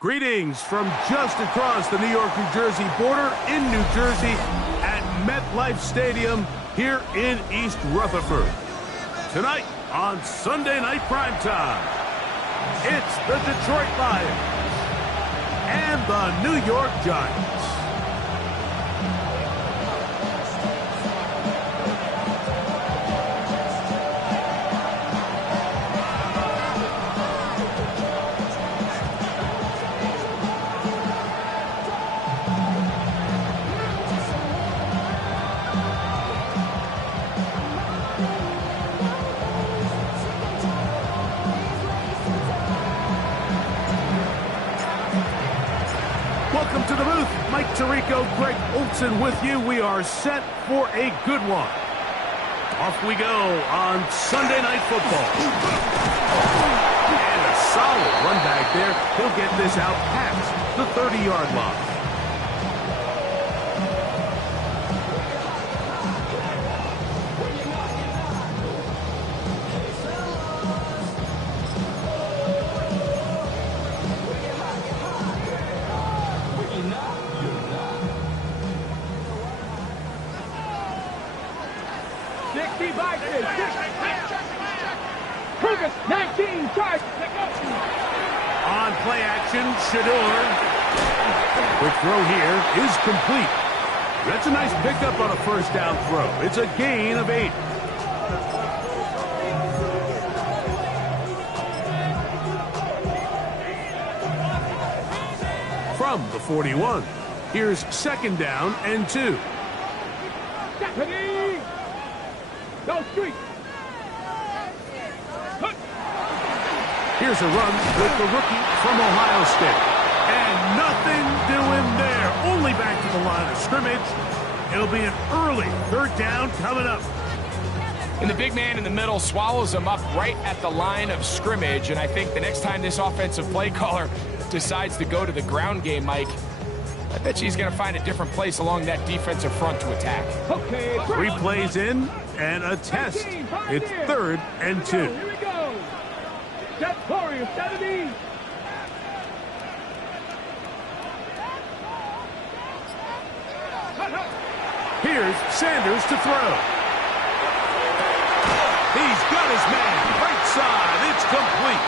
Greetings from just across the New York-New Jersey border in New Jersey at MetLife Stadium here in East Rutherford. Tonight on Sunday Night Primetime, it's the Detroit Lions and the New York Giants. Welcome to the booth. Mike Tirico, Greg Olson with you. We are set for a good one. Off we go on Sunday Night Football. And a solid run back there. He'll get this out past the 30-yard line. On play action, Shador. Quick throw here is complete. That's a nice pickup on a first down throw. It's a gain of 8. From the 41, here's second down and 2. Deputy! Go street! Here's a run with the rookie from Ohio State. And nothing doing there. Only back to the line of scrimmage. It'll be an early third down coming up. And the big man in the middle swallows him up right at the line of scrimmage. And I think the next time this offensive play caller decides to go to the ground game, Mike, I bet she's going to find a different place along that defensive front to attack. Okay, 3 plays in and a test. It's third and 2. Here we go. Step Warrior 70. Here's Sanders to throw. He's got his man. Right side. It's complete.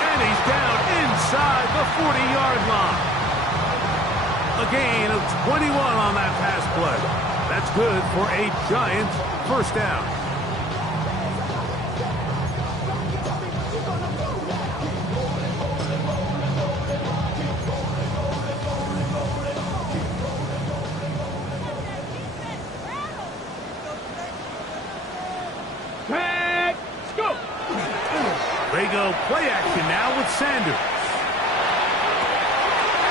And he's down inside the 40-yard line. A gain of 21 on that pass play. That's good for a Giants first down. Let's go. They go play action now with Sanders.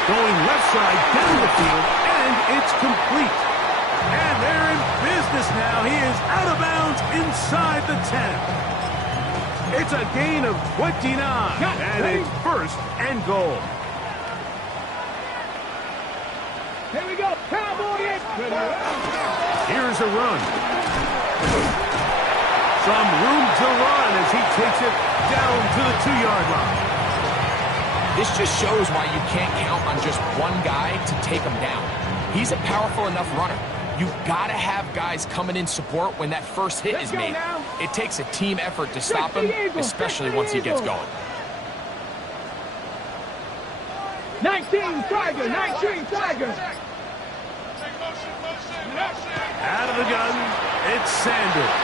Going left side down the field, and it's complete. And they're in business now. He is out of bounds inside the 10. It's a gain of 29, and it's first and goal. Here we go. Cowboys. Here's a run. Some room to run as he takes it down to the 2-yard line. This just shows why you can't count on just one guy to take him down. He's a powerful enough runner. You've got to have guys coming in support when that first hit is made. It takes a team effort to stop him, especially once he gets going. 19 Tiger, 19 Tiger. Out of the gun, it's Sanders.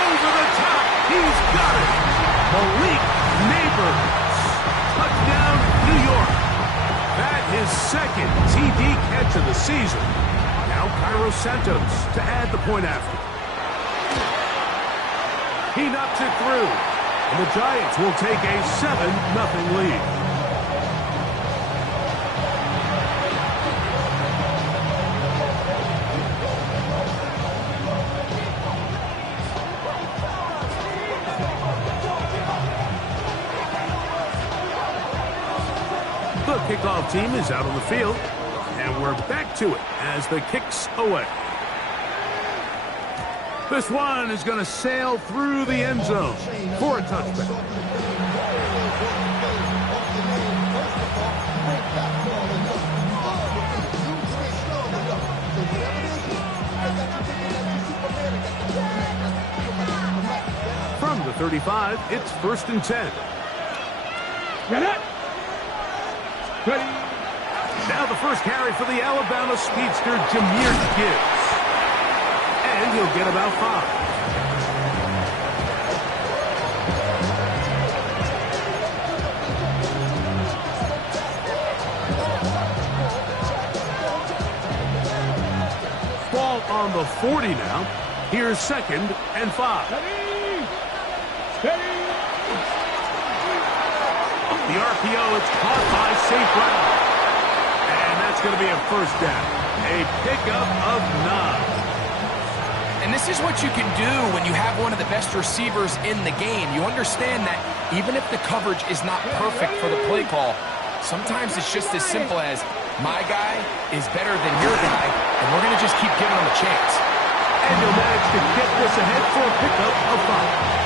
Over the top, he's got it. Malik Neighbors. Touchdown, New York. That his second TD catch of the season. Now Cairo Santos to add the point after. He knocks it through. And the Giants will take a 7-0 lead. The kickoff team is out on the field, and we're back to it as the kick's away. This one is going to sail through the end zone for a touchback. 45, it's 1st and 10. Get it. Ready. Now the first carry for the Alabama speedster, Jahmyr Gibbs. And he'll get about 5. Ball on the 40 now. Here's 2nd and 5. Ready. Steady. The RPO, it's caught by St. Brown. And that's going to be a 1st down. A pickup of 9. And this is what you can do when you have one of the best receivers in the game. You understand that even if the coverage is not perfect for the play call, sometimes it's just as simple as my guy is better than your guy, and we're going to just keep giving him a chance. And he'll manage to get this ahead for a pickup of 5.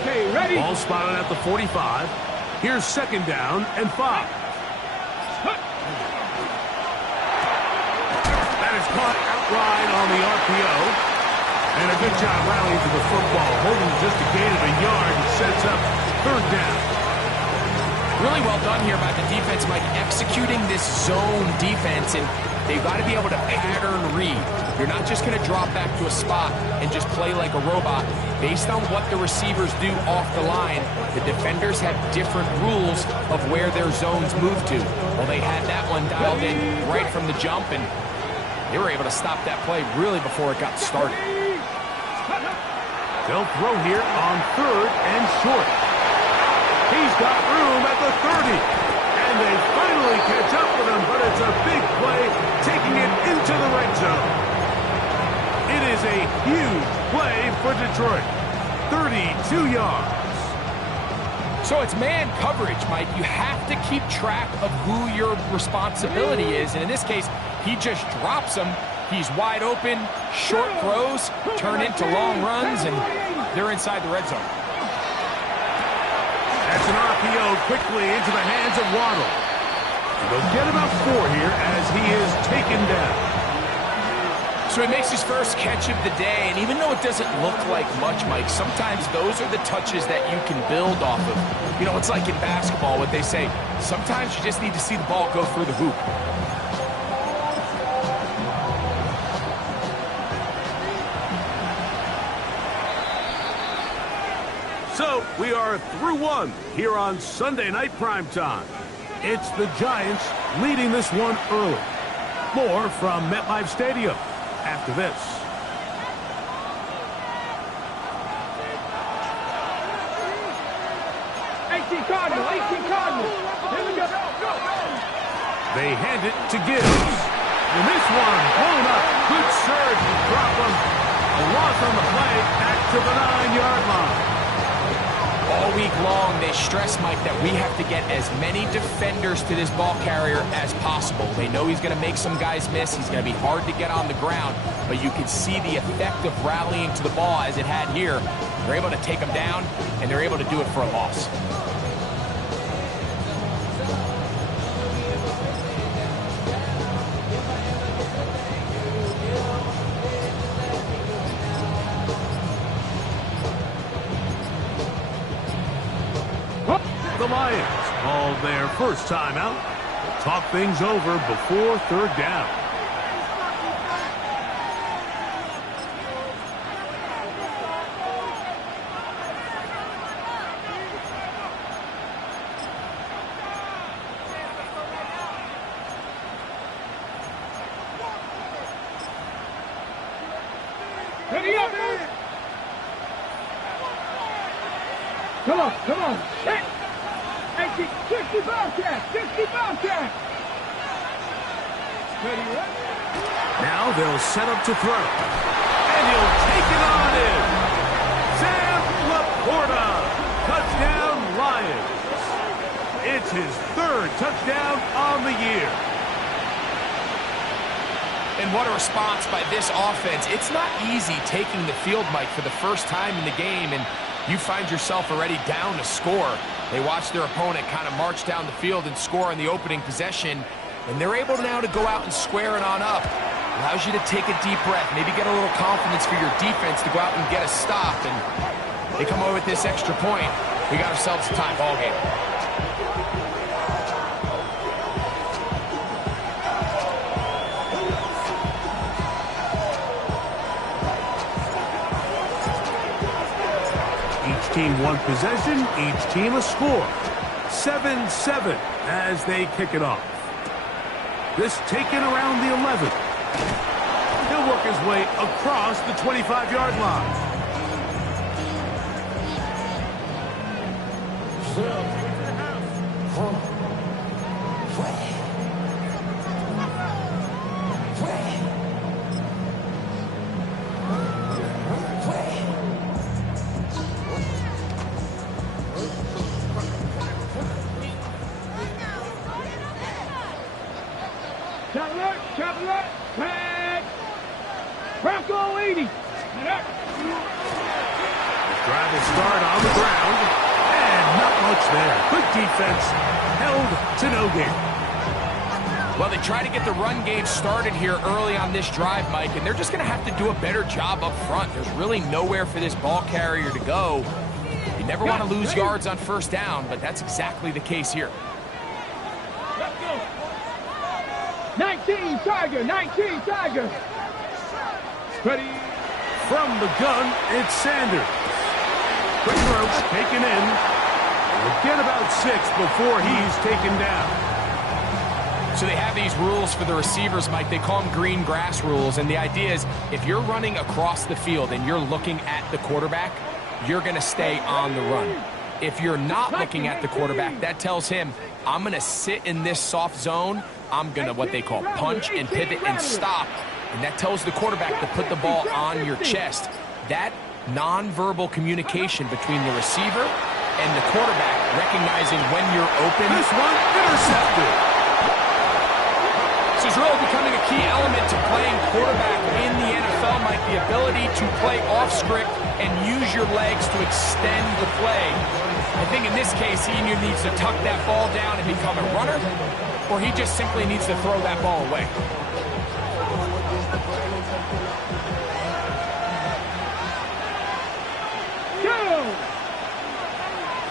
Okay, ready. Ball spotted at the 45. Here's 2nd down and 5. That is caught outright on the RPO. And a good job rallying to the football, holding just a gain of a yard and sets up 3rd down. Really well done here by the defense, Mike, executing this zone defense, and they've got to be able to pattern read. You're not just going to drop back to a spot and just play like a robot. Based on what the receivers do off the line, the defenders have different rules of where their zones move to. Well, they had that one dialed in right from the jump, and they were able to stop that play really before it got started. They'll throw here on 3rd and short. He's got room at the 30. And they finally catch up with him, but it's a big play, taking it into the red zone. It is a huge play for Detroit. 32 yards. So it's man coverage, Mike. You have to keep track of who your responsibility is. And in this case, he just drops him. He's wide open. Short throws turn into long runs, and they're inside the red zone. That's an RPO quickly into the hands of Waddle. They'll get about 4 here as he is taken down. So he makes his first catch of the day, and even though it doesn't look like much, Mike, sometimes those are the touches that you can build off of. You know, it's like in basketball, what they say, sometimes you just need to see the ball go through the hoop. So we are through 1 here on Sunday Night Primetime. It's the Giants leading this one early. More from MetLife Stadium after this. Cardinal. Here we go. They hand it to Gibbs. And this one blown up. Good surge. Drop him. A loss on the play. Back to the 9-yard line. All week long, they stress, Mike, that we have to get as many defenders to this ball carrier as possible. They know he's going to make some guys miss. He's going to be hard to get on the ground. But you can see the effect of rallying to the ball as it had here. They're able to take him down, and they're able to do it for a loss. The Lions call their first timeout. Talk things over before 3rd down. Ready up. Come on. Set. 60 Bobcat. Ready, right? Now they'll set up to throw. And he'll take it on in. Sam Laporta. Touchdown, Lions. It's his 3rd touchdown on the year. And what a response by this offense. It's not easy taking the field, Mike, for the first time in the game, and you find yourself already down to score. They watch their opponent kind of march down the field and score on the opening possession, and they're able now to go out and square it on up. Allows you to take a deep breath, maybe get a little confidence for your defense to go out and get a stop, and they come over with this extra point. We got ourselves a tie ball game. Each team one possession, each team a score. 7-7 as they kick it off. This taken around the 11. He'll work his way across the 25-yard line. Chevrolet, tag, Bronco 80. The drive will start on the ground, and not much there. Good defense, held to no gain. Well, they try to get the run game started here early on this drive, Mike, and they're just going to have to do a better job up front. There's really nowhere for this ball carrier to go. You never want to lose yards on first down, but that's exactly the case here. 19 Tiger, 19 Tiger. Ready. From the gun, it's Sanders. Quick throw, taken in. We'll get about 6 before he's taken down. So they have these rules for the receivers, Mike. They call them green grass rules, and the idea is if you're running across the field and you're looking at the quarterback, you're going to stay on the run. If you're not looking at the quarterback, that tells him, I'm going to sit in this soft zone. I'm going to what they call punch and pivot and stop. And that tells the quarterback to put the ball on your chest. That nonverbal communication between the receiver and the quarterback, recognizing when you're open. This one intercepted. This is really becoming a key element to playing quarterback in the NFL, Mike. The ability to play off script and use your legs to extend the play. I think in this case, he either needs to tuck that ball down and become a runner, or he just simply needs to throw that ball away. Go!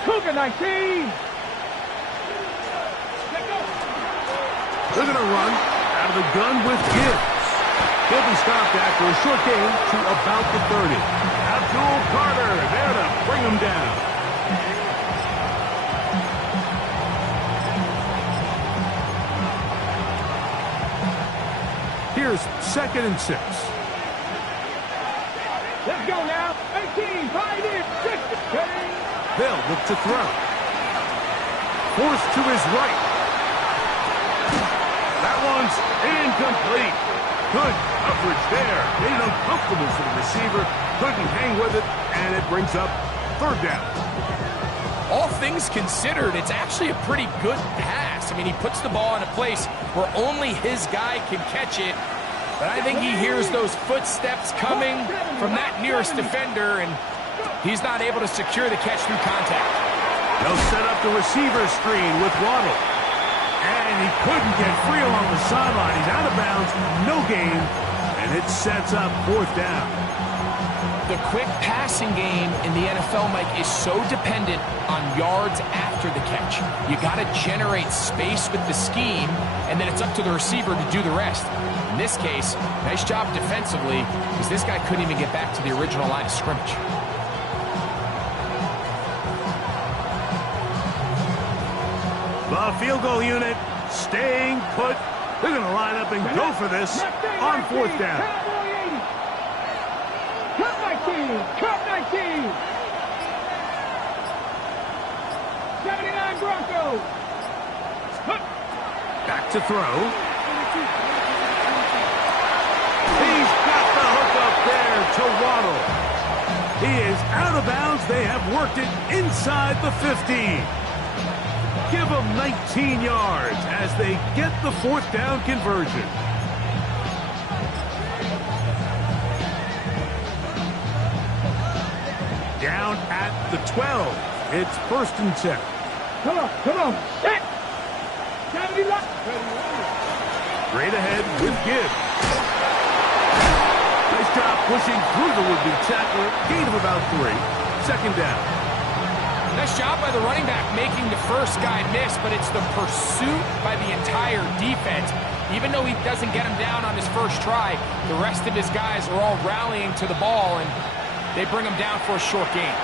Cougar 19. They're going to run out of the gun with Gibbs. He'll be stopped after a short gain to about the 30. Abdul Carter there to bring him down. Here's 2nd and 6. Let's go now. 18, fight in. 60. They'll look to throw. Forced to his right. That one's incomplete. Good coverage there. Made it uncomfortable for the receiver. Couldn't hang with it, and it brings up 3rd down. All things considered, it's actually a pretty good pass. I mean, he puts the ball in a place where only his guy can catch it. But I think he hears those footsteps coming from that nearest defender, and he's not able to secure the catch through contact. They'll set up the receiver screen with Waddle. And he couldn't get free along the sideline. He's out of bounds, no gain, and it sets up 4th down. The quick passing game in the NFL, Mike, is so dependent on yards after the catch. You got to generate space with the scheme, and then it's up to the receiver to do the rest. In this case, nice job defensively, because this guy couldn't even get back to the original line of scrimmage. The field goal unit staying put. They're going to line up and go for this on 4th down. Cut 19. Cut 19. 79 Broncos. Back to throw. He's got the hook up there to Waddle. He is out of bounds. They have worked it inside the 15. Give them 19 yards as they get the 4th down conversion. Down at the 12. It's 1st and 10. Come on. Set. 70 left. Straight ahead with Gibbs. Nice job pushing through the would-be tackler. Gain of about 3. 2nd down. Nice job by the running back making the first guy miss, but it's the pursuit by the entire defense. Even though he doesn't get him down on his first try, the rest of his guys are all rallying to the ball, and they bring him down for a short gain.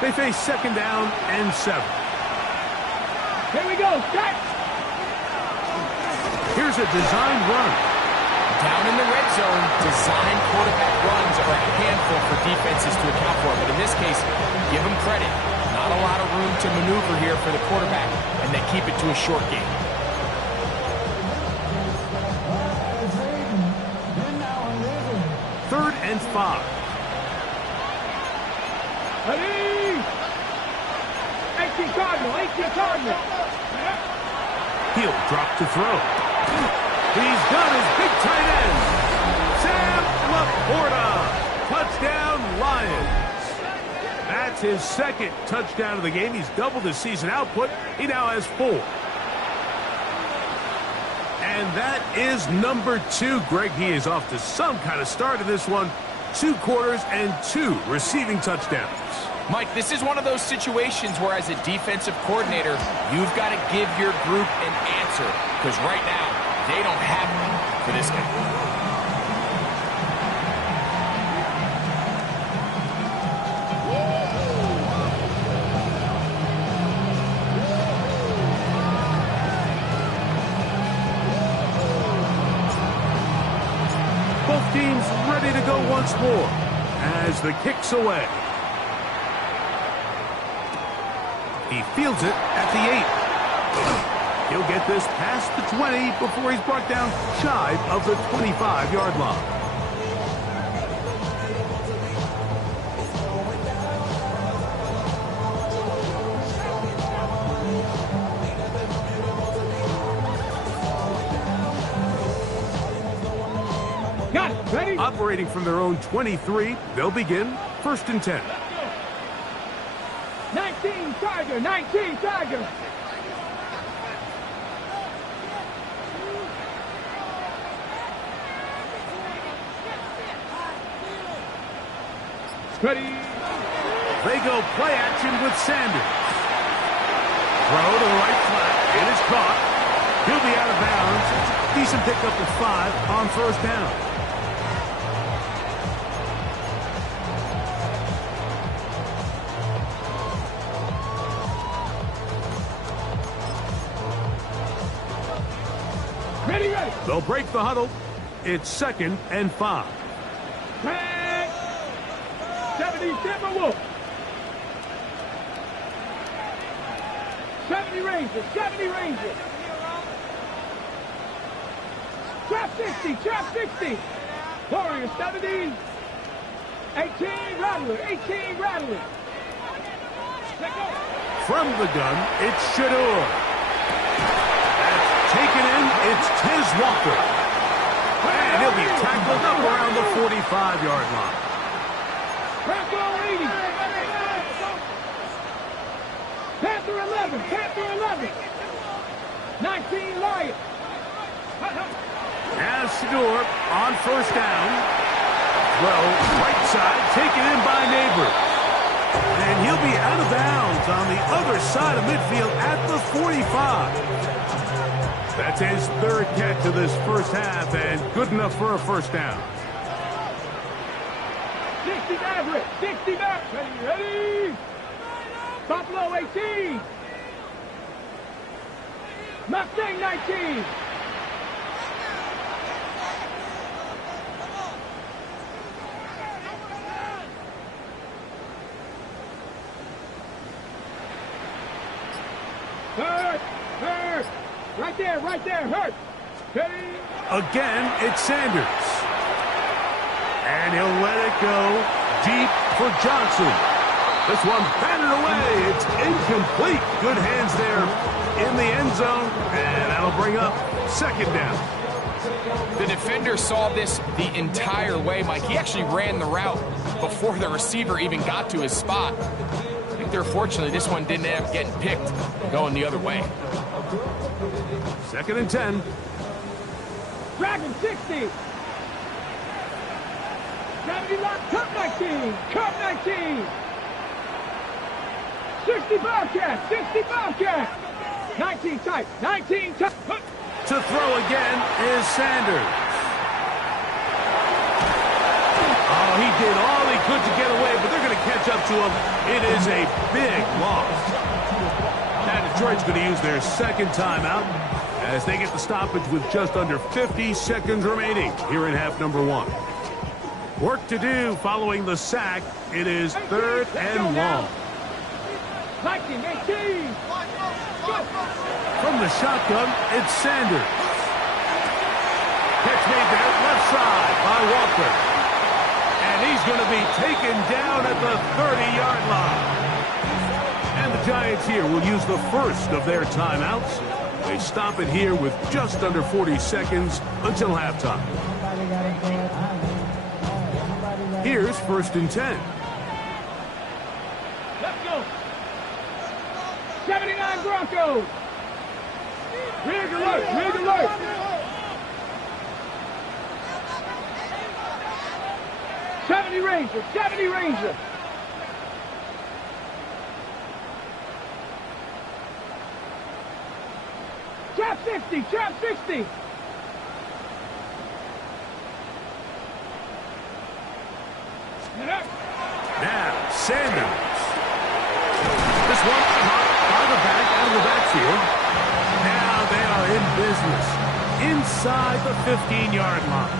They face 2nd down and 7. Here we go. Set. Here's a design run. Down in the red zone, design quarterback runs are a handful for defenses to account for. But in this case, give them credit. Not a lot of room to maneuver here for the quarterback, and they keep it to a short game. Third and 5. Ready. 18 Cardinal. He'll drop to throw. He's got his big tight end. Sam Laporta. Touchdown, Lions. That's his 2nd touchdown of the game. He's doubled his season output. He now has 4. And that is number 2. Greg, he is off to some kind of start in this one. 2 quarters and 2 receiving touchdowns. Mike, this is one of those situations where as a defensive coordinator, you've got to give your group an answer. Because right now, they don't have one for this guy. Both teams ready to go once more as the kick's away. He fields it at the 8. He'll get this past the 20 before he's brought down shy of the 25-yard line. Got it. Ready. Operating from their own 23, they'll begin 1st and 10. 19 Tiger. Ready. They go play action with Sanders. Throw to the right flat. It is caught. He'll be out of bounds. Decent pickup of 5 on 1st down. Ready. They'll break the huddle. It's 2nd and 5. Tag. 70 Timberwolf. 70 Rangers. Trap 60. Warriors 70. 18 Rattler. From the gun, it's Shador. That's taken in. It's Tiz Walker. And he'll be tackled up around the 45-yard line. Panther 11. 19 Lions. Now Shador on 1st down. Throw right side, taken in by Neighbor. And he'll be out of bounds on the other side of midfield at the 45. That's his 3rd catch of this first half and good enough for a 1st down. 60 Maverick. Ready. Buffalo 18. Mustang 19. Hurt. Right there. Hurt. Ready. Again, it's Sanders. And he'll let it go deep for Johnson. This one batted away. It's incomplete. Good hands there in the end zone, and that'll bring up second down. The defender saw this the entire way, Mike. He actually ran the route before the receiver even got to his spot. I think they're fortunate this one didn't end up getting picked and going the other way. Second and 10. Dragon 60. 70 lock, cut 19. Cut 19. 60 Bobcat. 60 Bobcat. 19 tight. 19 tight. To throw again is Sanders. Oh, he did all he could to get away, but they're going to catch up to him. It is a big loss. Now Detroit's going to use their second timeout as they get the stoppage with just under 50 seconds remaining here in half number 1. Work to do following the sack. It is third and long. 19, 18. From the shotgun, it's Sanders. Catch made there, left side by Walker. And he's going to be taken down at the 30-yard line. And the Giants here will use the first of their timeouts. They stop it here with just under 40 seconds until halftime. Here's first and 10. Let's go. 79 Broncos. Rig alert, rig alert. Ranger, 70 Ranger. Trap 60, trap 60. Now, Sanders. This one by the back, out of the backfield. Now they are in business inside the 15-yard line.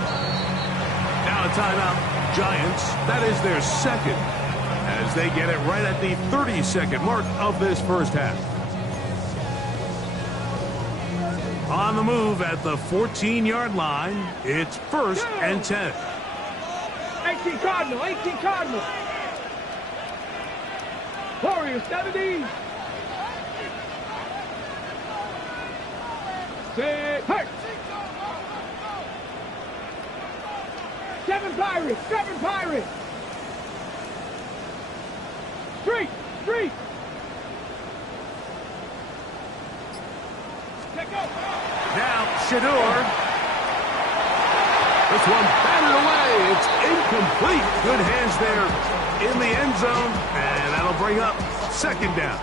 Now a timeout. Giants, that is their second, as they get it right at the 30-second mark of this first half. On the move at the 14-yard line, it's first and 10. 18 Cardinal, 18 Cardinal. Warriors, 70. Say, hey. 7 Pirates, 7 Pirates. Street, street. Now, Shador. This one batted away. It's incomplete. Good hands there in the end zone, and that'll bring up second down.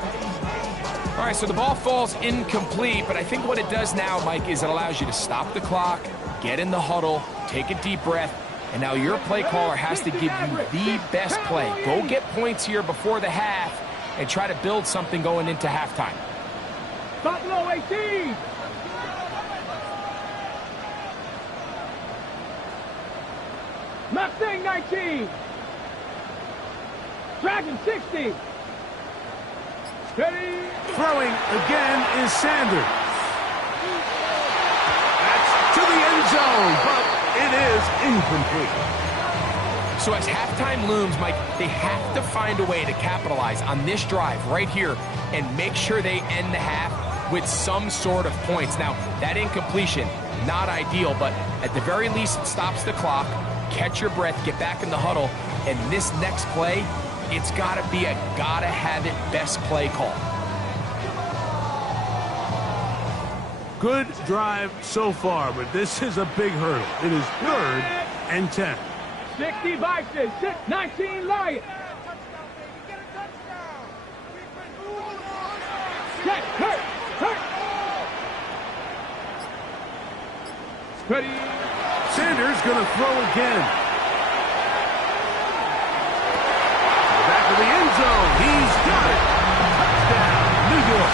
All right, so the ball falls incomplete, but I think what it does now, Mike, is it allows you to stop the clock, get in the huddle, take a deep breath, and now your play caller has to give you the best play. Go get points here before the half and try to build something going into halftime. Buffalo 18. Mustang 19. Dragon 60. Ready. Throwing again is Sanders. That's to the end zone, but it is incomplete. So as halftime looms, Mike, they have to find a way to capitalize on this drive right here and make sure they end the half with some sort of points. Now, that incompletion, not ideal, but at the very least, it stops the clock. Catch your breath, get back in the huddle, and this next play, it's got to be a gotta-have-it best play call. Good drive so far, but this is a big hurdle. It is third and 10. 60 Bison, 19 Lions. Hurt. Ready. Sanders going to throw again. Back to the end zone. He's got it. Touchdown, New York.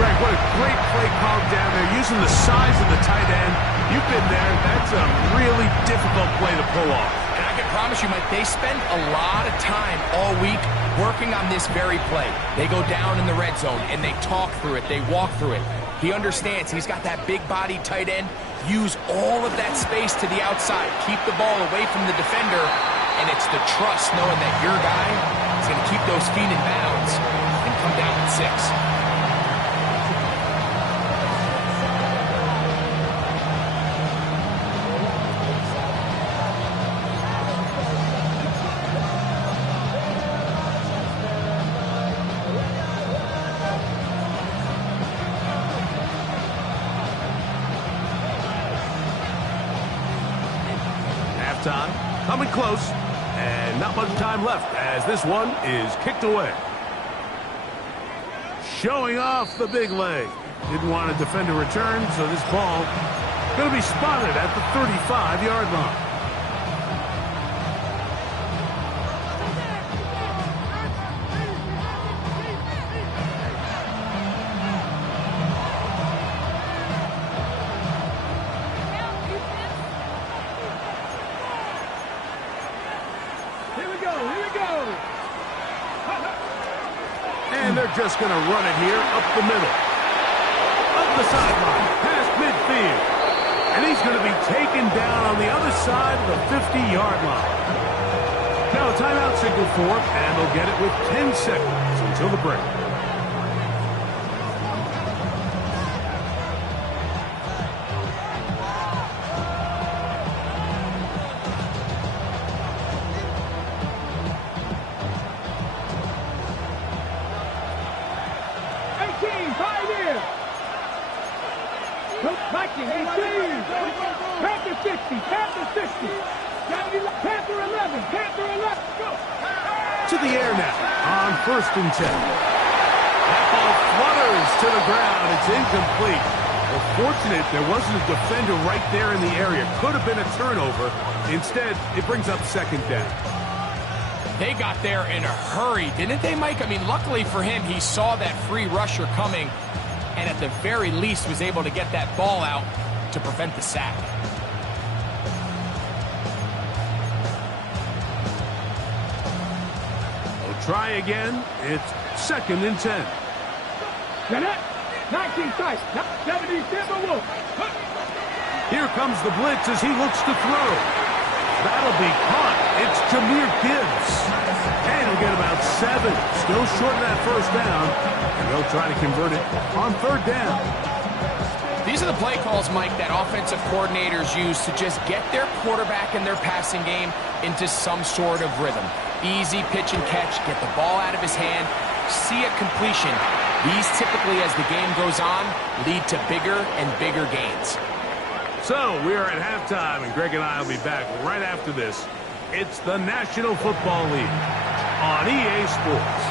Greg, what a great play call down there. Using the size of the tight end. You've been there. That's a really difficult play to pull off. And I can promise you, Mike, they spend a lot of time all week working on this very play. They go down in the red zone, and they talk through it. They walk through it. He understands he's got that big-bodied tight end. Use all of that space to the outside. Keep the ball away from the defender, and it It's the trust knowing that your guy is going to keep those feet in bounds and come down with 6. Time coming close, and not much time left as this one is kicked away. Showing off the big leg. Didn't want to defend a return, so this ball going to be spotted at the 35-yard line. And they're just going to run it here up the middle. Up the sideline, past midfield. And he's going to be taken down on the other side of the 50-yard line. Now a timeout signal for him, and they'll get it with 10 seconds until the break. Panther 60, Panther 60, Panther 11, Panther 11, go! To the air now on 1st and 10. That ball flutters to the ground. It's incomplete. Well, fortunate there wasn't a defender right there in the area. Could have been a turnover. Instead, it brings up 2nd down. They got there in a hurry, didn't they, Mike? I mean, luckily for him, he saw that free rusher coming and at the very least was able to get that ball out to prevent the sack. They'll try again. It's 2nd and 10. Get it? 19 tight. 70 Timberwolves. Here comes the blitz as he looks to throw. That'll be caught. It's Jahmyr Gibbs. And he'll get about 7. Still short of that 1st down. And they'll try to convert it on 3rd down. These are the play calls, Mike, that offensive coordinators use to just get their quarterback and their passing game into some sort of rhythm. Easy pitch and catch, get the ball out of his hand, see a completion. These typically, as the game goes on, lead to bigger and bigger gains. So we are at halftime, and Greg and I will be back right after this. It's the National Football League on EA Sports.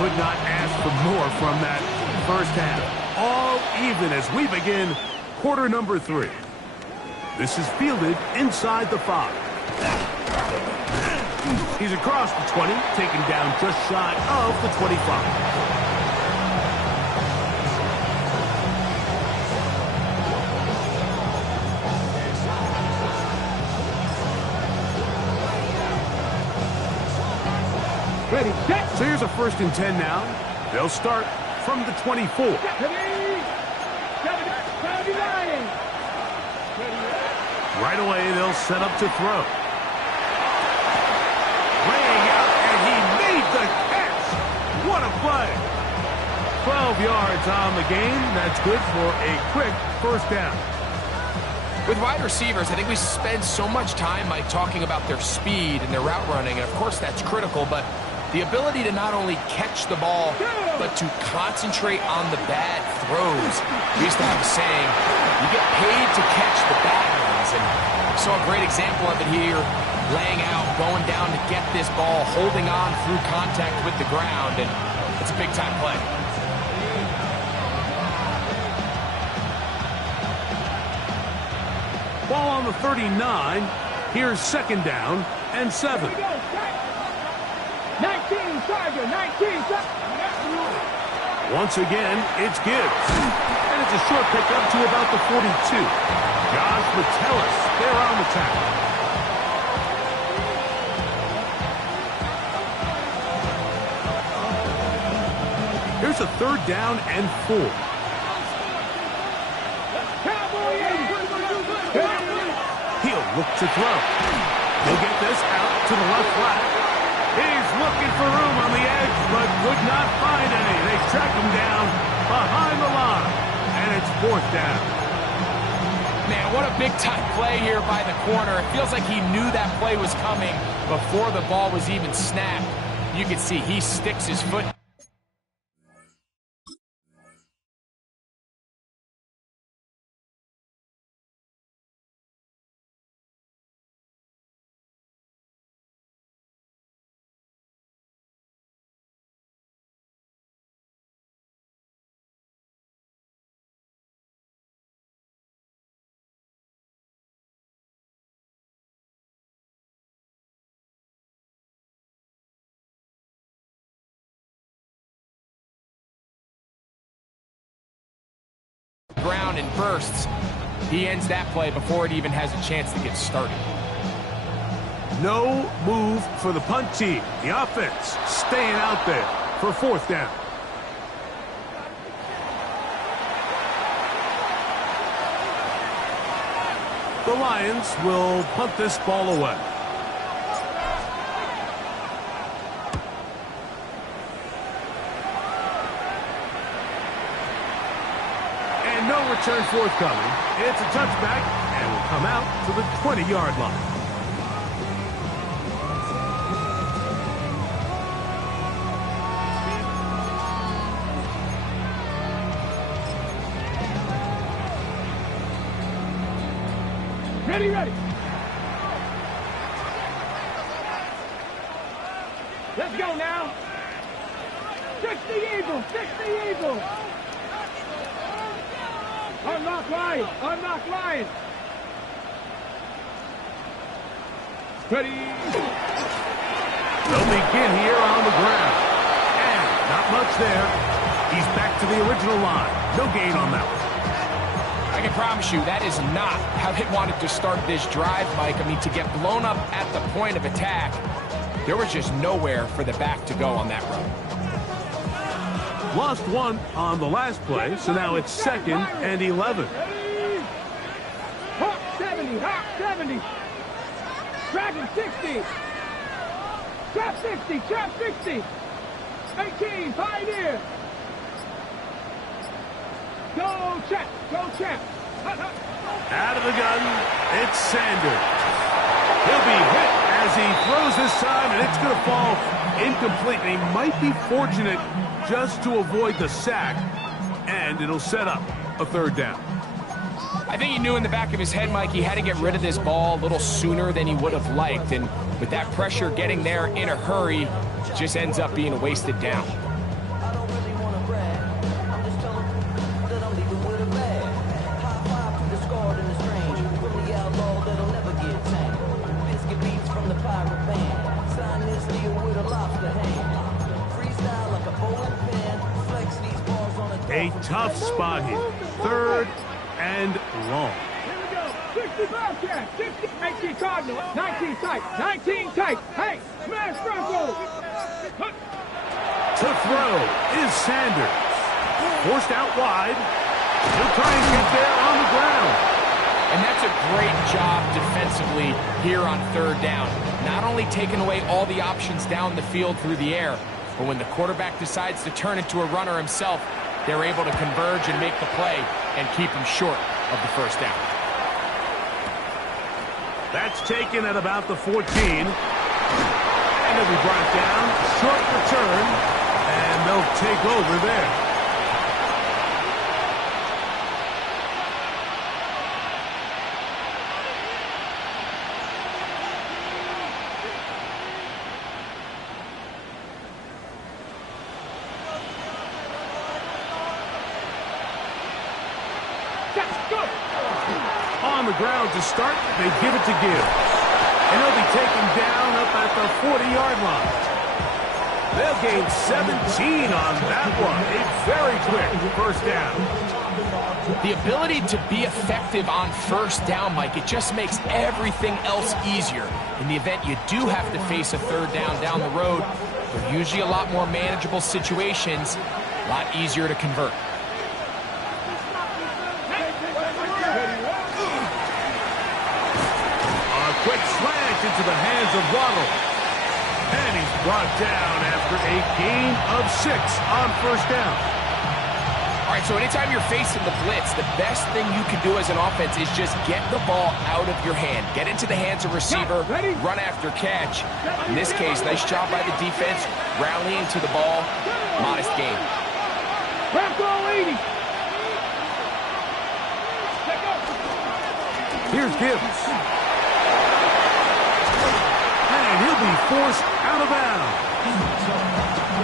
Could not ask for more from that 1st half. All even as we begin quarter number 3. This is fielded inside the 5. He's across the 20, taken down just shy of the 25. Ready, set. So here's a 1st and 10 now. They'll start from the 24. 79. Right away, they'll set up to throw. Laying out, and he made the catch. What a play. 12 yards on the game. That's good for a quick 1st down. With wide receivers, I think we spend so much time, Mike, talking about their speed and their route running, and of course that's critical, but the ability to not only catch the ball, but to concentrate on the bad throws. We used to have a saying, you get paid to catch the bad ones, and I saw a great example of it here, laying out, going down to get this ball, holding on through contact with the ground, and it's a big-time play. Ball on the 39. Here's 2nd down and 7. 19, Tiger, 19, Once again, it's Gibbs. And it's a short pickup to about the 42. Josh Metellus there on the tackle. Here's It's a 3rd down and 4. He'll look to throw. He'll get this out to the left flat. He's looking for room on the edge, but could not find any. They track him down behind the line, and it's 4th down. Man, what a big-time play here by the corner. It feels like he knew that play was coming before the ball was even snapped. You can see he sticks his foot. Ground and bursts. He ends that play before it even has a chance to get started. No move for the punt team. The offense staying out there for 4th down. The Lions will punt this ball away. No return forthcoming. It's a touchback and will come out to the 20-yard line. Ready. Let's go now. 60 Eagles, 60 Eagles. Unlock Lions! Unlock Lions! Ready! They'll begin here on the ground. And not much there. He's back to the original line. No gain on that one. I can promise you that is not how they wanted to start this drive, Mike. I mean, to get blown up at the point of attack, there was just nowhere for the back to go on that run. Lost 1 on the last play, so now it's 2nd and 11. Hawk 70, Hawk 70. Dragon 60. Trap 60, Trap 60. 18, Pioneer. Go Champ, go Champ. Out of the gun, it's Sanders. He'll be hit as he throws this time, and it's going to fall incomplete. And he might be fortunate just to avoid the sack, and it'll set up a 3rd down. I think he knew in the back of his head, Mike, he had to get rid of this ball a little sooner than he would have liked, and with that pressure getting there in a hurry, it just ends up being a wasted down. A tough spot here. 3rd and long. Here we go. 60 Bobcat, 60, 18 Cardinal, 19 tight, 19 tight. Hey, smash Bronco. To throw is Sanders. Forced out wide. He'll try and get there on the ground. And that's a great job defensively here on 3rd down. Not only taking away all the options down the field through the air, but when the quarterback decides to turn into a runner himself, they're able to converge and make the play and keep him short of the 1st down. That's taken at about the 14. And it'll be brought down. Short return. And they'll take over there. On the ground to start, they give it to Gibbs. And he'll be taken down up at the 40-yard line. They'll gain 17 on that one. A very quick 1st down. The ability to be effective on 1st down, Mike, it just makes everything else easier. In the event you do have to face a 3rd down the road, they're usually a lot more manageable situations A lot easier to convert. A quick slant into the hands of Waddle. And he's brought down after a gain of 6 on first down. All right, so anytime you're facing the blitz, the best thing you can do as an offense is just get the ball out of your hand. Get into the hands of receiver, run after catch. In this case, nice job by the defense, rallying to the ball. Modest gain. Here's Gibbs. And he'll be forced out of bounds.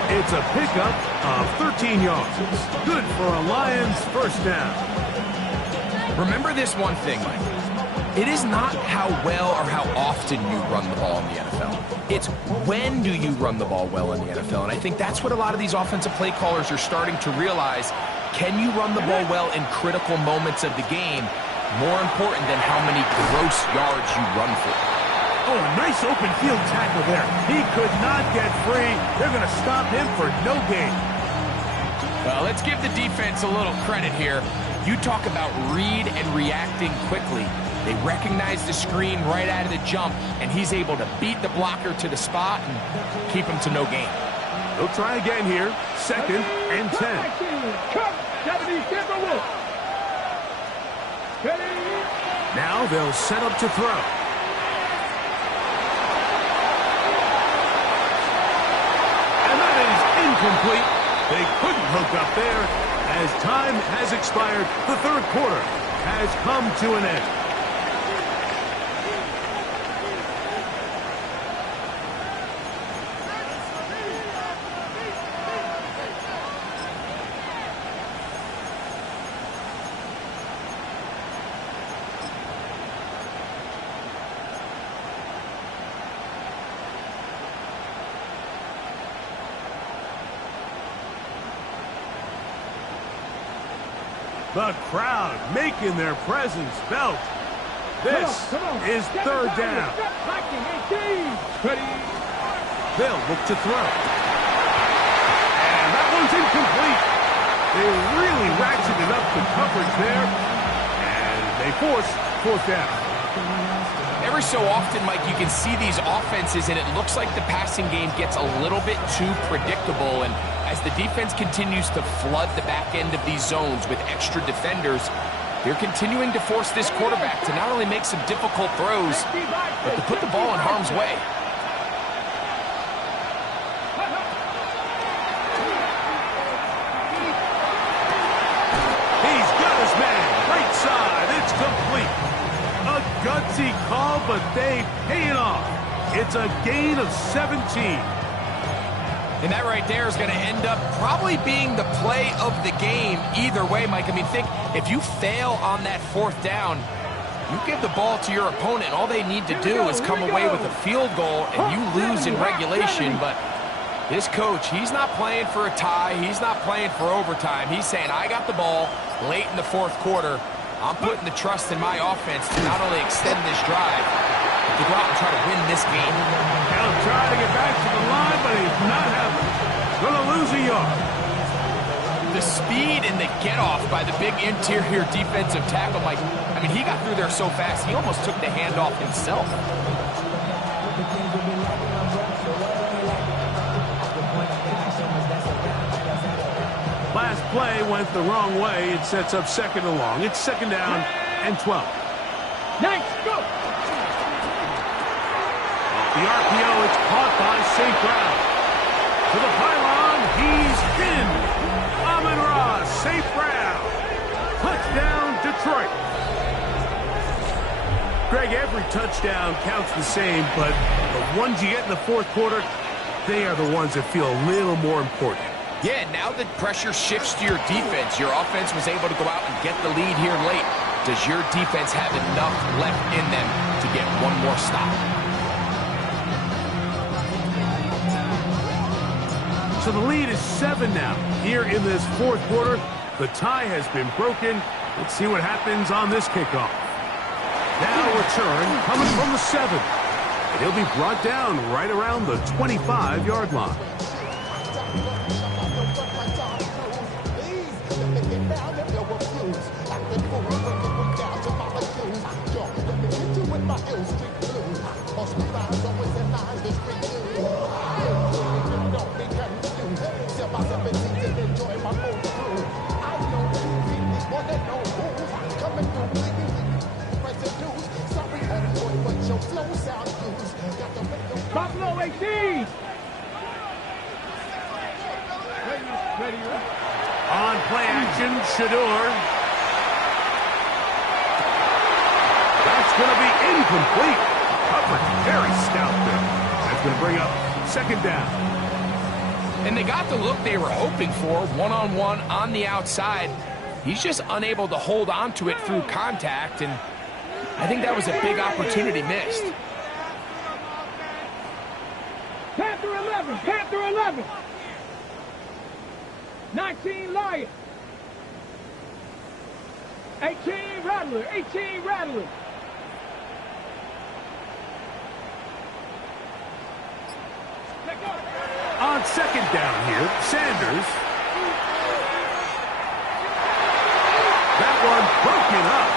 It's a pickup of 13 yards. Good for a Lions first down. Remember this one thing, Mike. It is not how well or how often you run the ball in the NFL. It's when do you run the ball well in the NFL. And I think that's what a lot of these offensive play callers are starting to realize. Can you run the ball well in critical moments of the game? More important than how many gross yards you run for. Oh, a nice open field tackle there. He could not get free. They're going to stop him for no gain. Well, let's give the defense a little credit here. You talk about read and reacting quickly. They recognize the screen right out of the jump, and he's able to beat the blocker to the spot and keep him to no gain. They'll try again here. 2nd and 10. Now they'll set up to throw. Incomplete. They couldn't hook up there. As time has expired, the third quarter has come to an end. The crowd making their presence felt. This is third down. They'll look to throw. And that one's incomplete. They really ratcheted up the coverage there. And they force fourth down. Every so often, Mike, you can see these offenses, and it looks like the passing game gets a little bit too predictable. And as the defense continues to flood the back end of these zones with extra defenders, they're continuing to force this quarterback to not only make some difficult throws, but to put the ball in harm's way. He's got his man. Right side. It's complete. A gutsy call, but they pay it off. It's a gain of 17. And that right there is going to end up probably being the play of the game either way, Mike. I mean, think, if you fail on that fourth down, you give the ball to your opponent. All they need to do is come away with a field goal, and you lose in regulation. But this coach, he's not playing for a tie. He's not playing for overtime. He's saying, I got the ball late in the fourth quarter. I'm putting the trust in my offense to not only extend this drive, but to go out and try to win this game. He'll try to get back to the line, but he's not having it. Gonna lose a yard. The speed and the get-off by the big interior defensive tackle, Mike. I mean, he got through there so fast, he almost took the handoff himself. Last play went the wrong way. It sets up 2nd and long. It's 2nd down and 12. Nice, go! The RPO, it's caught by St. Brown. To the pylon, he's in. Amon-Ra, St. Brown. Touchdown, Detroit. Greg, every touchdown counts the same, but the ones you get in the fourth quarter, they are the ones that feel a little more important. Yeah, now that pressure shifts to your defense, your offense was able to go out and get the lead here late. Does your defense have enough left in them to get one more stop? So the lead is 7 now. Here in this fourth quarter, the tie has been broken. Let's see what happens on this kickoff. Now return coming from the 7. And he'll be brought down right around the 25-yard line. Buffalo 18. On play action, Shador. That's going to be incomplete. Coverage very stout there. That's going to bring up second down. And they got the look they were hoping for, one-on-one on the outside. He's just unable to hold on to it through contact, and I think that was a big opportunity missed. Panther 11, Panther 11. 19 Lion. 18 Rattler, 18 Rattler. On second down here, Sanders. That one broken up.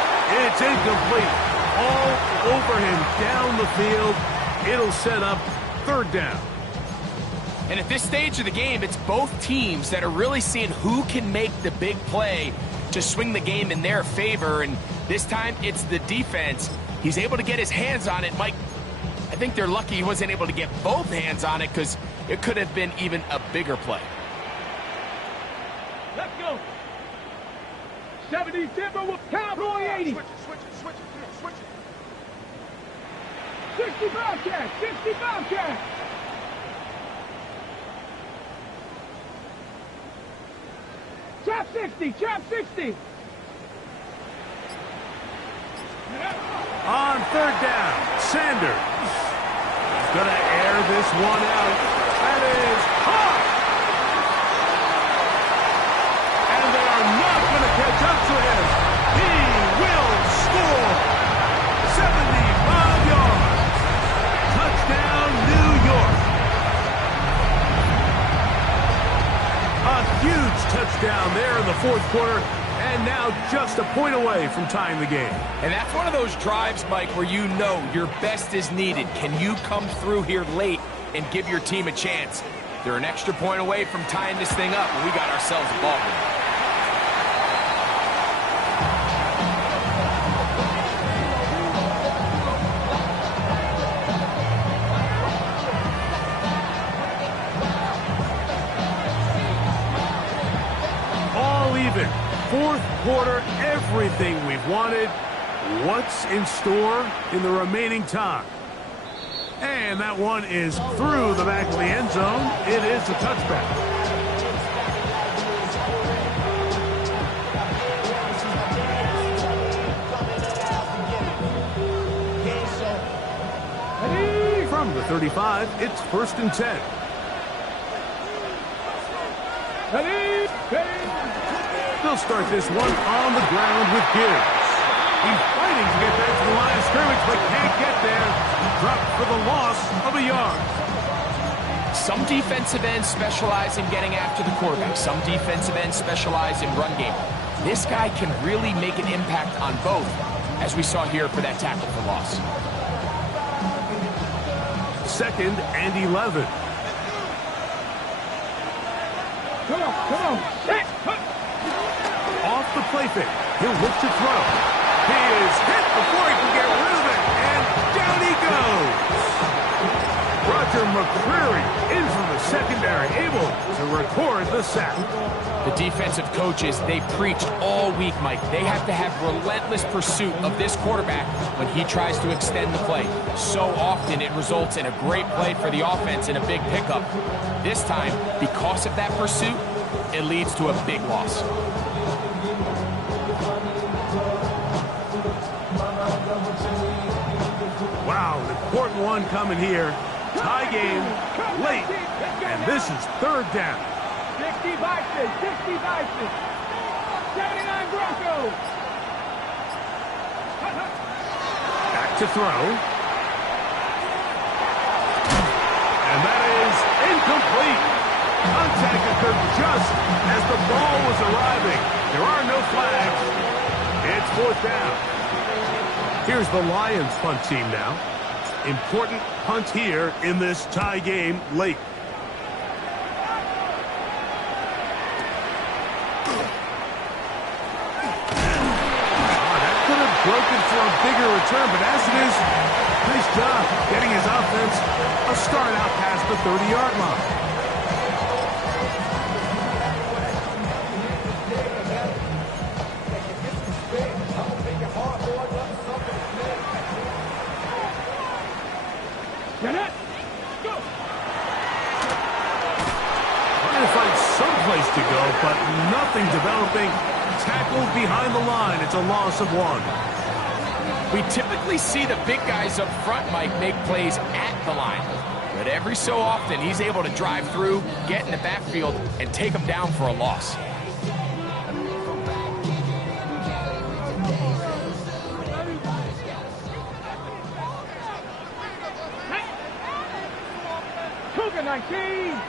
It's incomplete. All over him down the field. It'll set up third down. And at this stage of the game, it's both teams that are really seeing who can make the big play to swing the game in their favor. And this time, it's the defense. He's able to get his hands on it. Mike, I think they're lucky he wasn't able to get both hands on it because it could have been even a bigger play. Let's go. 70 Timber, Cowboy 80. Switch it. 60 Bobcat, 60 Bobcat. Chop 60, chop 60. On third down, Sanders. He's going to air this one out. That is hot. And they are not going to catch up to him. He will score. 75 yards. Touchdown, New York. A huge touchdown there in the fourth quarter. And now just a point away from tying the game. And that's one of those drives, Mike, where you know your best is needed. Can you come through here late and give your team a chance? They're an extra point away from tying this thing up, and we got ourselves a ball game. All even. Fourth quarter, everything we've wanted. What's in store in the remaining time? And that one is through the back of the end zone. It is a touchback. From the 35, it's 1st and 10. They'll start this one on the ground with Gibbs. He's fighting to get back to the line of scrimmage, but can't get there. Dropped for the loss of a yard. Some defensive ends specialize in getting after the quarterback. Some defensive ends specialize in run game. This guy can really make an impact on both, as we saw here for that tackle for loss. 2nd and 11. Come on. Off the play fake. He'll look to throw. He is hit before he can get rid of it, and down he goes. Roger McCreary in from the secondary, able to record the sack. The defensive coaches, they preached all week, Mike. They have to have relentless pursuit of this quarterback when he tries to extend the play. So often it results in a great play for the offense and a big pickup. This time, because of that pursuit, it leads to a big loss. Wow, an important one coming here. Tie game, late, and this is third down. 60 Bison, 79 Broncos. Back to throw. And that is incomplete. Contact occurred just as the ball was arriving. first down. Here's the Lions punt team now. Important punt here in this tie game late. Broken for a bigger return, but as it is, nice job getting his offense a start out past the 30-yard line. Trying to find some place to go, but nothing developing. Tackled behind the line. It's a loss of 1. We typically see the big guys up front, Mike, make plays at the line. But every so often, he's able to drive through, get in the backfield, and take them down for a loss. Cougar 19.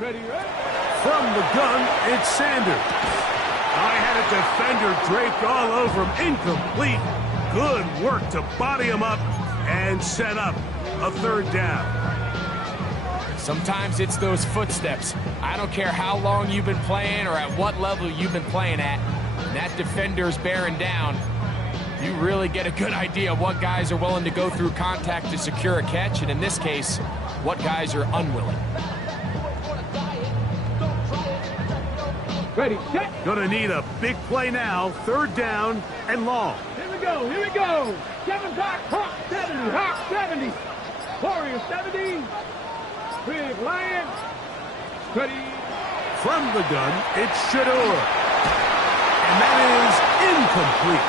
Ready, ready. From the gun, it's Sanders. I had a defender draped all over him. Incomplete. Good work to body him up and set up a third down. Sometimes it's those footsteps. I don't care how long you've been playing or at what level you've been playing at. When that defender's bearing down, you really get a good idea of what guys are willing to go through contact to secure a catch, and in this case, what guys are unwilling. Ready, set. Gonna need a big play now. Third down and long. Here we go, here we go. 7 o'clock, Hawk 70, Hawk 70. Warrior 70. Big Lion. Ready. From the gun, it's Shador. And that is incomplete.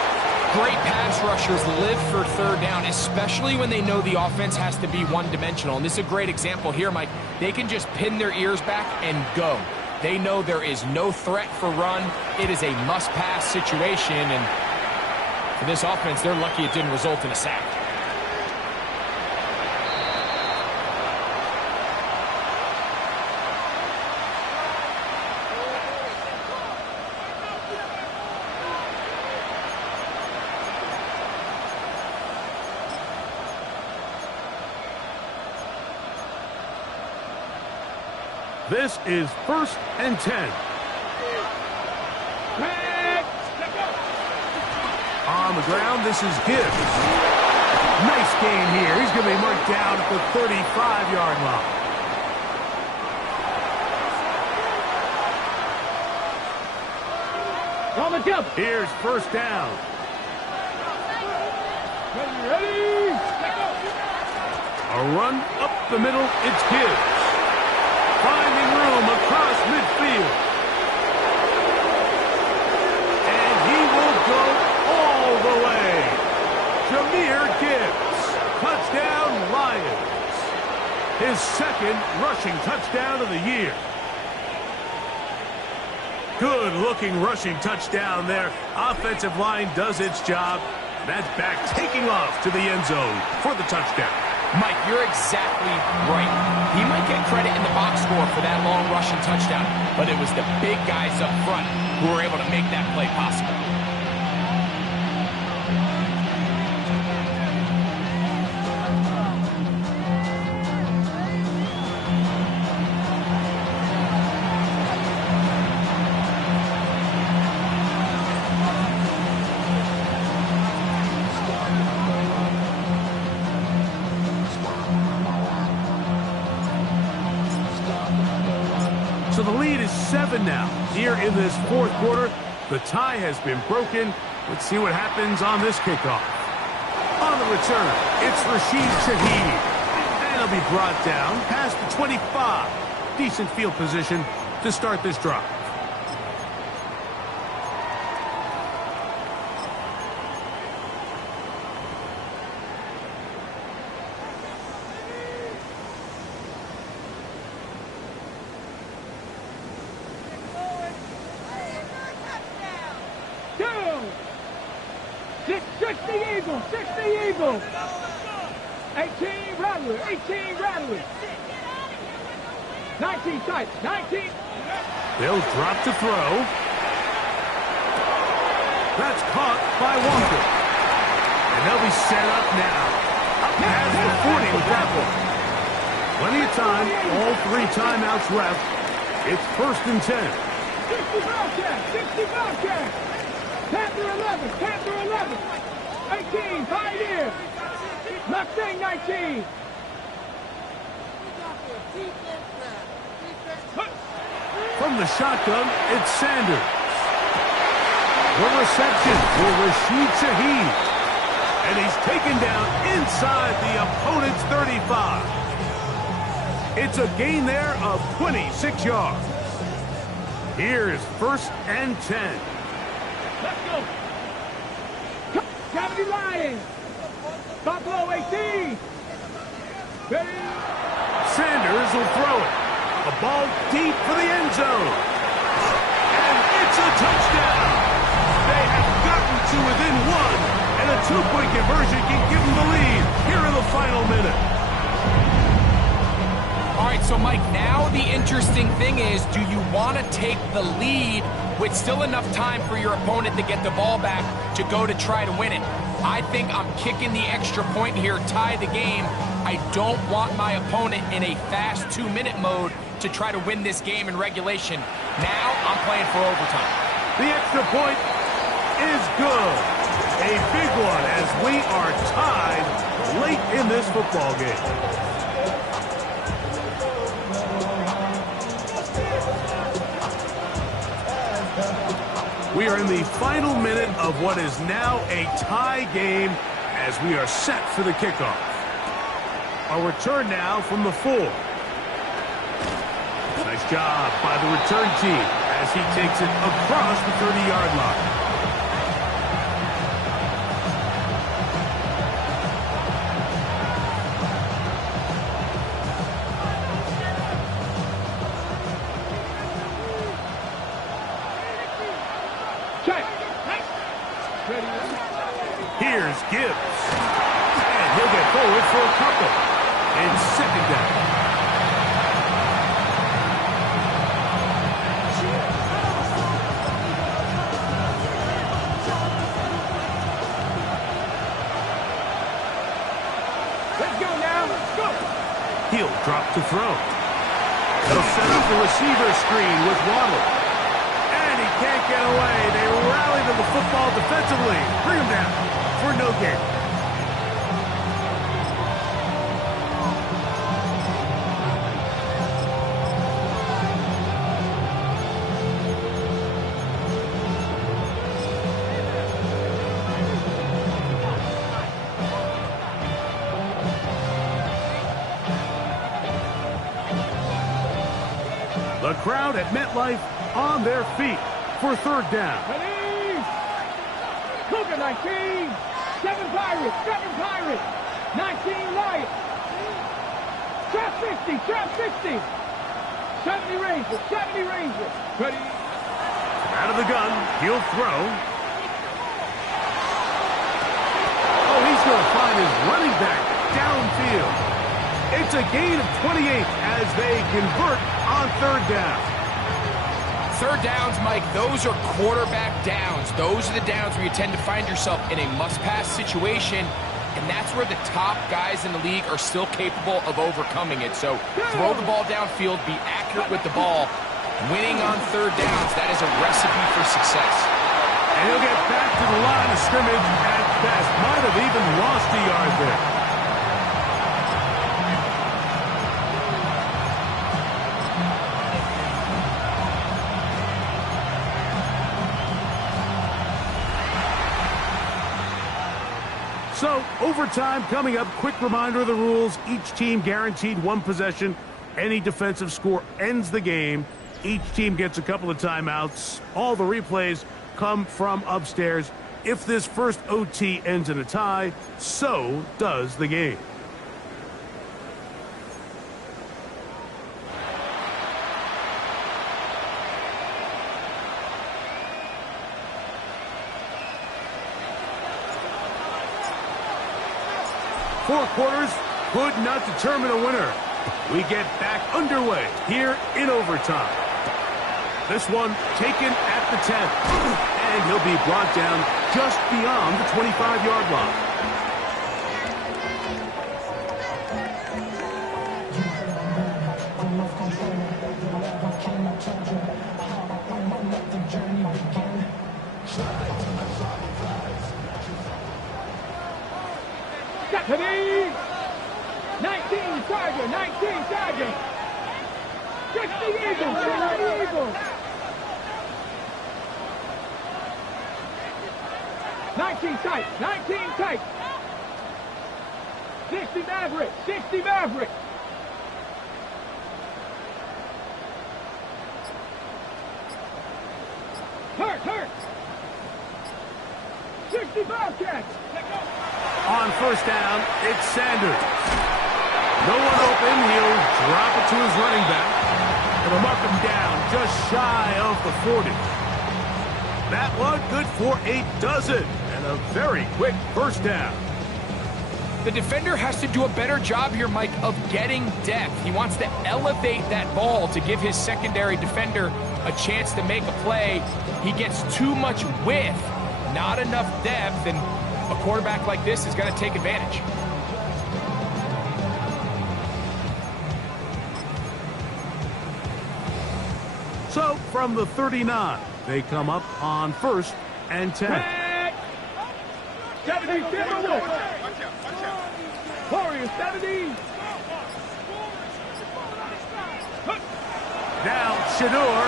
Great pass rushers live for third down, especially when they know the offense has to be one-dimensional. And this is a great example here, Mike. They can just pin their ears back and go. They know there is no threat for run. It is a must-pass situation, and for this offense, they're lucky it didn't result in a sack. This is 1st and 10. On the ground, this is Gibbs. Nice gain here. He's going to be marked down at the 35-yard line. On the jump. Here's first down. Ready. A run up the middle, it's Gibbs. Finding room across midfield. And he will go all the way. Jahmyr Gibbs. Touchdown, Lions. His second rushing touchdown of the year. Good-looking rushing touchdown there. Offensive line does its job. That's back taking off to the end zone for the touchdown. Mike, you're exactly right. He might get credit in the box score for that long rushing touchdown, but it was the big guys up front who were able to make that play possible. So the lead is 7 now. Here in this fourth quarter, the tie has been broken. Let's see what happens on this kickoff. On the return, it's Rashid Shaheed. And he'll be brought down past the 25. Decent field position to start this drive. Six the Eagles. 18 right. Rattler. 18, Rattler. 19, tight. 19. They'll drop to throw. That's caught by Walker. And they'll be set up now. Up past the 40 with that one. Plenty of time. All 3 timeouts left. It's 1st and 10. 60 Bobcat. 60 Bobcat. Panther 11. Panther 11. 18. Pioneer. Mustang 19. From the shotgun, it's Sanders. The reception for Rashid Shaheed. And he's taken down inside the opponent's 35. It's a gain there of 26 yards. Here's 1st and 10. Let's go. Cavity Lions. Buffalo 18. Ready? Sanders will throw it. A ball deep for the end zone. And it's a touchdown. They have gotten to within 1. And a 2-point conversion can give them the lead here in the final minute. All right, so Mike, now the interesting thing is, do you want to take the lead with still enough time for your opponent to get the ball back to go to try to win it? I think I'm kicking the extra point here, tie the game. I don't want my opponent in a fast 2-minute mode to try to win this game in regulation. Now I'm playing for overtime. The extra point is good. A big one as we are tied late in this football game. We are in the final minute of what is now a tie game as we are set for the kickoff. A return now from the 4. Nice job by the return team as he takes it across the 30-yard line. Here's Gibbs. And he'll get forward for a couple. And 2nd down. Let's go now. Let's go. He'll drop to throw. They'll set up the receiver screen with Waddle. And he can't get away. They rally to the football defensively. Bring him down for no gain. The crowd at MetLife on their feet for 3rd down. Ready? Cougar 19. 7 Pirates. 7 Pirates. 19 Lions. Trap 60. Trap 60. 70 Rangers. 70 Rangers. Ready? Out of the gun. He'll throw. Oh, he's going to find his running back downfield. It's a gain of 28 as they convert on 3rd down. 3rd downs, Mike, those are quarterback downs. Those are the downs where you tend to find yourself in a must-pass situation, and that's where the top guys in the league are still capable of overcoming it. So throw the ball downfield, be accurate with the ball. Winning on 3rd downs, that is a recipe for success. And he'll get back to the line of scrimmage at best. Might have even lost a yard there. So, overtime coming up. Quick reminder of the rules. Each team guaranteed 1 possession. Any defensive score ends the game. Each team gets a couple of timeouts. All the replays come from upstairs. If this first OT ends in a tie, so does the game. Four quarters, could not determine a winner. We get back underway here in overtime. This one taken at the 10. And he'll be brought down just beyond the 25-yard line. Stephanie! 19 Charger, 19 Charger! 60 Eagles, 60 Eagles! 19 tight, 19 tight! 60 Maverick, 60 Maverick! Hurt! 60 Bobcats! On first down, it's Sanders. No one open. He'll drop it to his running back. It'll mark him down just shy of the 40. That one good for a dozen. And a very quick first down. The defender has to do a better job here, Mike, of getting depth. He wants to elevate that ball to give his secondary defender a chance to make a play. He gets too much width, not enough depth, and a quarterback like this is going to take advantage. So, from the 39, they come up on 1st and 10. 70 Timberwolves! Warriors 70! Now, Shador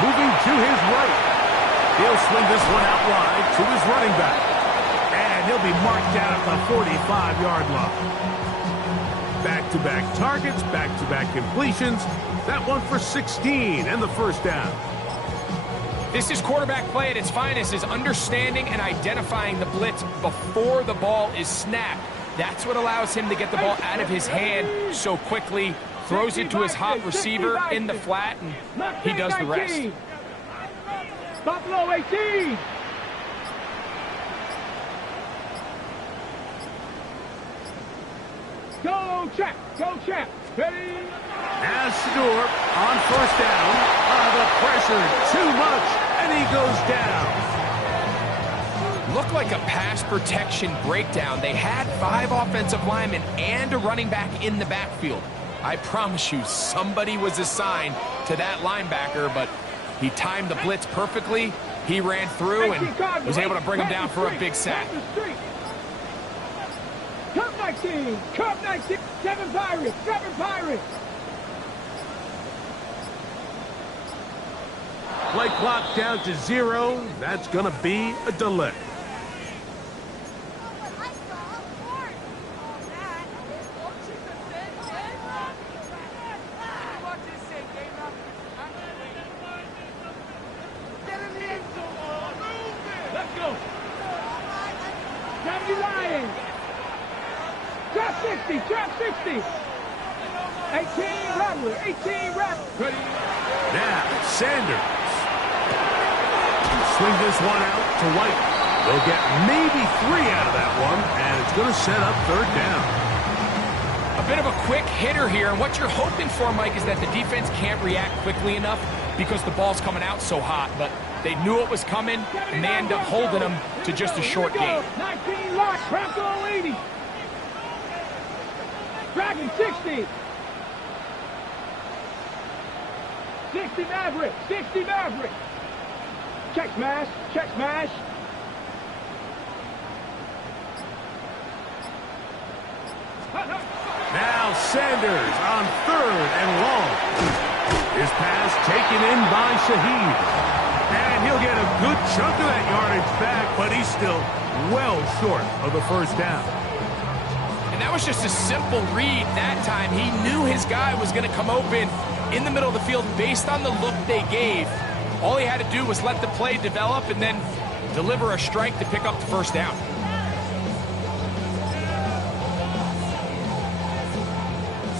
moving to his right. He'll swing this one out wide to his running back. And he'll be marked down at the 45-yard line. Back-to-back targets, back-to-back completions. That one for 16 and the first down. This is quarterback play at its finest, is understanding and identifying the blitz before the ball is snapped. That's what allows him to get the ball out of his hand so quickly, throws it to his hot receiver in the flat, and he does the rest. Buffalo 18! Go check, ready? Now Shador on first down. The pressure, too much, and he goes down. Looked like a pass protection breakdown. They had 5 offensive linemen and a running back in the backfield. I promise you, somebody was assigned to that linebacker, but he timed the blitz perfectly. He ran through and was able to bring him down for a big sack. Cup 19, 7 Pirates. Play clock down to 0. That's going to be a delay. Let's go. 70 Lions. Drop 60. 18 Rattler. Ready? Now, Sanders. Swing this one out to White. They'll get maybe 3 out of that one, and it's going to set up third down. A bit of a quick hitter here, and what you're hoping for, Mike, is that the defense can't react quickly enough because the ball's coming out so hot, but they knew it was coming, and they end up holding them to just a short gain. 19 Lock, Bronco 80. Dragon 60. 60 Maverick. Check smash. Now Sanders on 3rd and long. His pass taken in by Shaheed. And he'll get a good chunk of that yardage back, but he's still well short of the first down. And that was just a simple read that time. He knew his guy was going to come open in the middle of the field based on the look they gave. All he had to do was let the play develop and then deliver a strike to pick up the first down.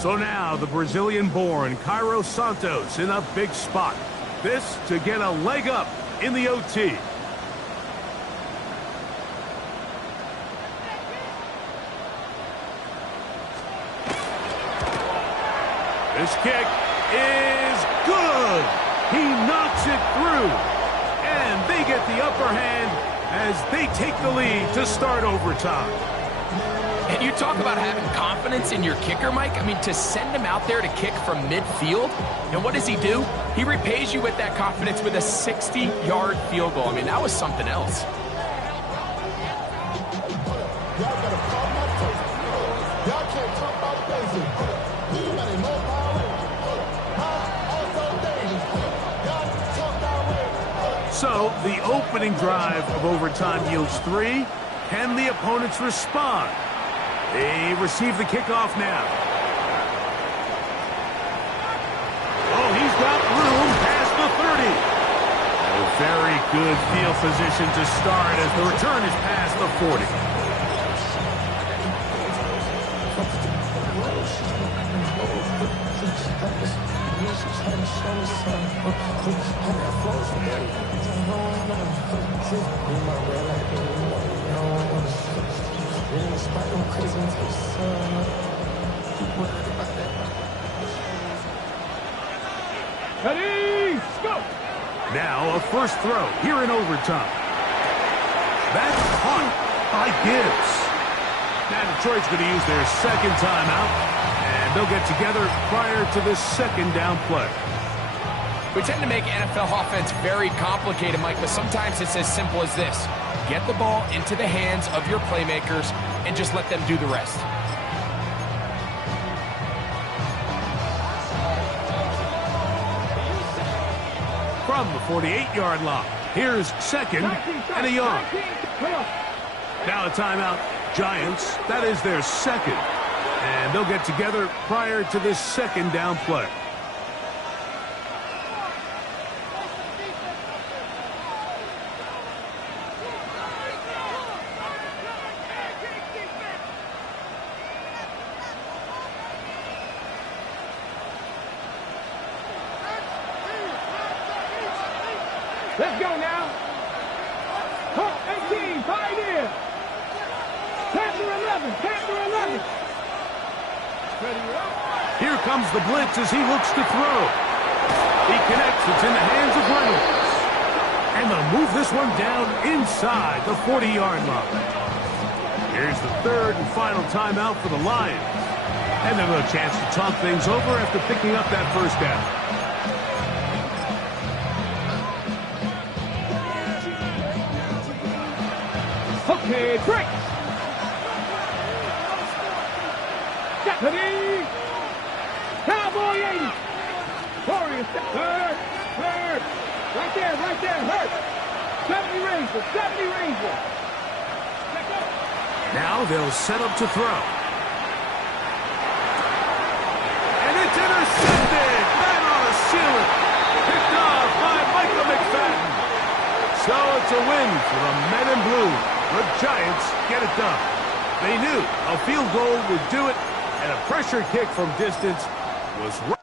So now the Brazilian-born Cairo Santos in a big spot. This to get a leg up in the OT. This kick is good. He knocks it through. And they get the upper hand as they take the lead to start overtime. And you talk about having confidence in your kicker, Mike. I mean, to send him out there to kick from midfield, and what does he do? He repays you with that confidence with a 60-yard field goal. I mean, that was something else. So, the opening drive of overtime yields 3. Can the opponents respond? They receive the kickoff now. Oh, he's got room past the 30. A very good field position to start as the return is past the 40. Ready, go! Now a first throw here in overtime. That's caught by Gibbs. Now Detroit's going to use their second timeout, and they'll get together prior to the second down play. We tend to make NFL offense very complicated, Mike, but sometimes it's as simple as this. Get the ball into the hands of your playmakers and just let them do the rest. From the 48-yard line, here's second and a yard. Now a timeout, Giants. That is their second. And they'll get together prior to this second down play. Let's go now. Hawk 18, pioneer. Panther 11, Panther 11. Ready up. Here comes the blitz as he looks to throw. He connects. It's in the hands of Reynolds. And they'll move this one down inside the 40-yard line. Here's the third and final timeout for the Lions. And they'll have a chance to talk things over after picking up that first down. Okay, break. Ready. Cowboy 80. Warriors, third. Right there, hurt. 70 Ranger, 70 Ranger. Now they'll set up to throw. And it's intercepted. Right on the ceiling. Picked off by Michael McFadden. So it's a win for the Men in Blue. The Giants get it done. They knew a field goal would do it, and a pressure kick from distance was right.